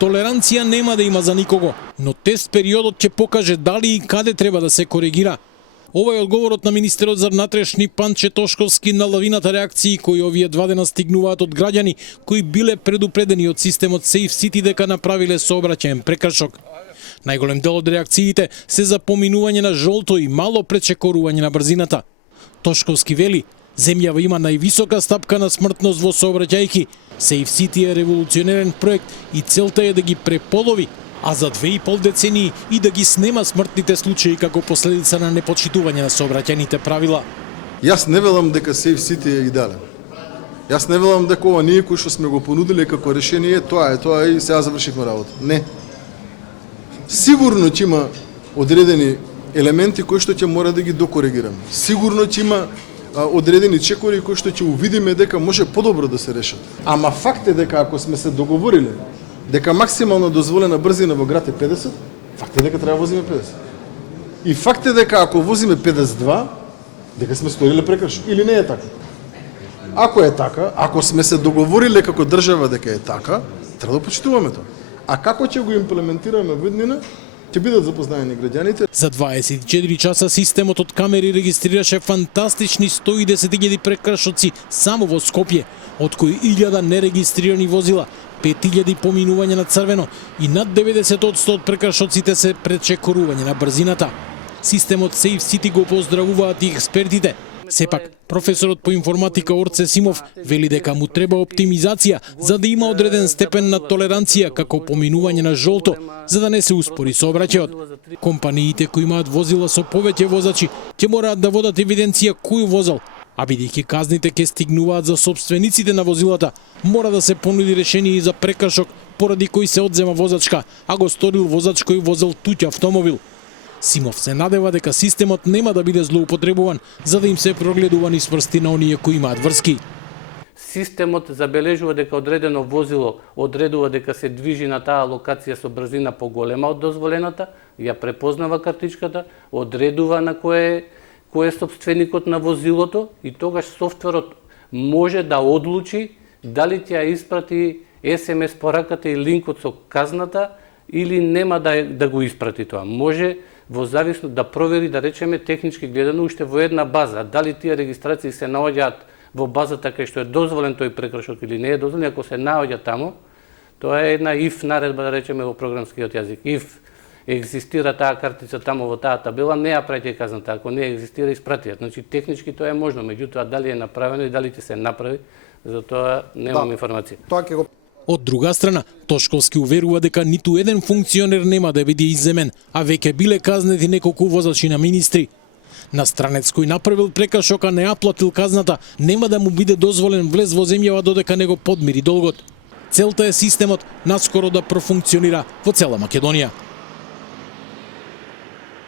Толеранција нема да има за никого, но тест периодот ќе покаже дали и каде треба да се коригира. Ова е одговорот на министерот за внатрешни Панче Тошковски на лавината реакции кои овие 2 дена стигнуваат од граѓани кои биле предупредени од системот Safe City дека направиле сообраќаен прекршок. Најголем дел од реакциите се за поминување на жолто и мало пречекорување на брзината. Тошковски вели, земјава има највисока стапка на смртност во сообраќајки. Safe City е револуционерен проект и целта е да ги преполови, а за 2,5 децении и да ги снема смртните случаи како последица на непочитување на сообраќајните правила. Јас не велам дека Safe City е идеален. Јас не велам дека ова ние кои што сме го понудиле како решение, тоа е и сега завршивме работа. Не. Сигурно ќе има одредени елементи кои што ќе мора да ги докоригираме. Сигурно ќе има одредени чекори кои што ќе увидиме дека може подобро да се решат. Ама факт е дека ако сме се договориле дека максимално дозволена брзина во град е 50, факт е дека треба да возиме 50. И факт е дека ако возиме 52, дека сме сториле прекршок. Или не е така? Ако е така, ако сме се договориле како држава дека е така, треба да почитуваме тоа. А како ќе го имплементираме во иднина, ќе бидат запознаени граѓаните. За 24 часа системот од камери регистрираше фантастични 110.000 прекршоци само во Скопје, од кои 1000 нерегистрирани возила, 5000 поминување на црвено и над 90% од прекршоците се пречекорување на брзината. Системот Safe City го поздравуваат и експертите. Сепак, професорот по информатика Орце Симов вели дека му треба оптимизација за да има одреден степен на толеранција како поминување на жолто, за да не се успори сообраќајот. Компаниите кои имаат возила со повеќе возачи ќе мораат да водат евиденција кој возел, а бидејќи казните ќе стигнуваат за собствениците на возилата, мора да се понуди решение и за прекршок поради кој се одзема возачка, а го сторил воzač кој возел туѓ автомобил. Симов се надева дека системот нема да биде злоупотребуван за да им се прогледува низ прсти на оние кои имаат врски. Системот забележува дека одредено возило одредува дека се движи на таа локација со брзина поголема од дозволената, ја препознава картичката, одредува на кој е собственикот на возилото и тогаш софтверот може да одлучи дали ќе ја испрати SMS пораката и линкот со казната или нема да го испрати тоа. Може во зависност да провери, да речеме, технички гледано уште во една база, дали тие регистрации се наоѓаат во базата кај што е дозволен тој прекршок или не е дозволен. Ако се наоѓа тамо, тоа е една if наредба, да речеме, во програмскиот јазик. If екзистира таа картица тамо во таа табела, не ја праќај казната. Ако не екзистира, испрати ја. Значи, технички тоа е можно, меѓутоа дали е направено и дали ќе се направи, за тоа немам информација. Од друга страна, Тошковски уверува дека ниту еден функционер нема да биде изземен, а веќе биле казнети неколку возачи на министри. На странец кој направил прекршока не ја платил казната, нема да му биде дозволен влез во земјава додека не го подмири долгот. Целта е системот наскоро да профункционира во цела Македонија.